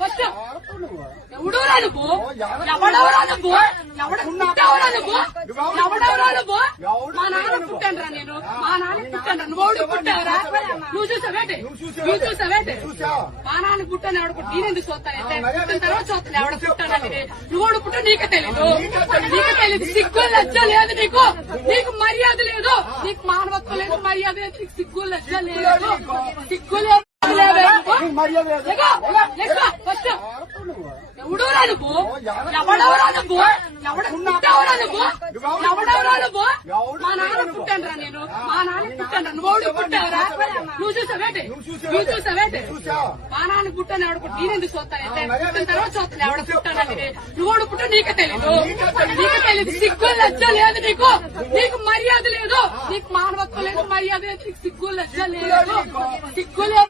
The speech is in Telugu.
ఫస్ట్. ఎవడురా నువ్వు ఎవడెవరా నువ్వు ఎవడ పుట్టావురా నువ్వు ఎవడెవరా నువ్వు మా నాన్న పుట్టానురా నేను? మా నాన్న పుట్టాను నువ్వు ఎవడు పుట్టావురా? నువ్వు చూసావేంటి నువ్వు చూసావేంటి చూసావా? మా నాన్న పుట్టాను? ఎవడు పుట్టి నేను ఎందుకు చూస్తానంటే పుట్టిన తర్వాత చూస్తాను. ఎవడ పుట్టానని నువ్వు ఎవడు పుట్టా నీకే తెలీదు. నీకే తెలీదు. సిగ్గు లజ్జ లేదు నీకు. నీకు మర్యాద లేదు. నీకు మానవత్వం లేదు మర్యాద లేదు. నీకు సిగ్గు లజ్జ లేదు. సిగ్గు లేదు. నీకు మర్యాద. ఆపు నువ్వు. ఎవడెవరా నువ్వు? ఎవడ పుట్టావురా నువ్వు? ఎవడెవరా నువ్వు? మా నాన్న పుట్టానురా నేను. మా నాన్న పుట్టాను నువ్వు ఎవడు పుట్టావురా? నువ్వు చూసావేంటి నువ్వు చూసావేంటి చూసావా? మా నాన్న పుట్టాను ఎవడ పుట్టి నేను ఎందుకు పుట్టిన తర్వాత చూస్తాను. ఎవడ పుట్టానని నువ్వు పుట్టా నీకే తెలీదు. నీకే తెలీదు. సిగ్గు లజ్జ లేదు నీకు. నీకు మర్యాద లేదు. నీకు మానవత్వం లేదు మర్యాద లేదు. నీకు సిగ్గు లజ్జ లేదు. సిగ్గు లేదు.